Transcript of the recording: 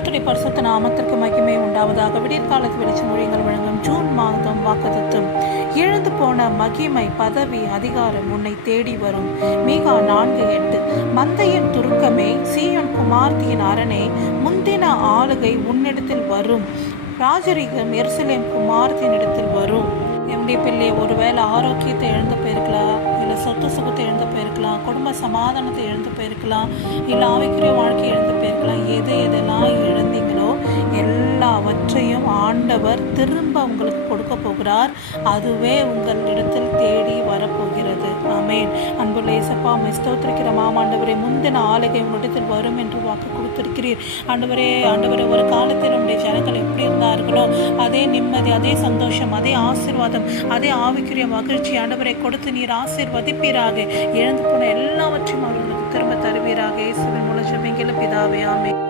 கர்த்தருடைய பரிசுத்த நாமத்திற்கு மகிமை உண்டாவதாக. விடியற்காலத்து வெளிச்சம் ஊழியங்கள் வழங்கும் ஜூன் மாதம் வாக்குத்தத்தம். இழந்து போன மகிமை, பதவி, அதிகாரம் உன்னை தேடி வரும். மீகா 4:8. மந்தையின் துருக்கமே, சீயோன் குமார்த்தியின் அரணே, முந்தின ஆளுகை உன்னிடத்தில் வரும். ராஜரிகம் எருசலேம் குமார்த்தியின் இடத்தில் வரும். என்னுடைய பிள்ளை, ஒருவேளை ஆரோக்கியத்தை இழந்து போயிருக்கலாம், இல்லை சொத்து சுகத்தை இழந்து போயிருக்கலாம், குடும்ப சமாதானத்தை இழந்து போயிருக்கலாம், இல்லை ஆவிக்குரிய வாழ்க்கையை இழந்து போயிருக்கலாம். எதெல்லாம் இழந்தீங்களோ எல்லாவற்றையும் ஆண்டவர் திரும்ப உங்களுக்கு கொடுக்க போகிறார். அதுவே உங்கள் இடத்தில் தேடி வரப்போகிறது. ஆமேன். அன்புள்ள இயேசப்பா, ஸ்தோத்திரிக்கிற ஆண்டவரே, முந்தின ஆளுகை உங்களிடத்தில் வரும் என்று வாக்கு கொடுத்திருக்கிறீர். ஆண்டவரே, ஒரு காலத்தில் நம்முடைய ஜனங்கள் எப்படி இருந்தார்களோ அதே நிம்மதி, அதே சந்தோஷம், அதே ஆசீர்வாதம், அதே ஆவிக்குரிய மகிழ்ச்சி ஆண்டவரை கொடுத்து நீர் ஆசீர்வதிப்பீராக. இழந்து போன எல்லாவற்றையும் அவர்களுக்கு திரும்ப தருவீராக. இயேசுவின் மூலம் ஜெபிக்கிறேன் பிதாவே. ஆமென்.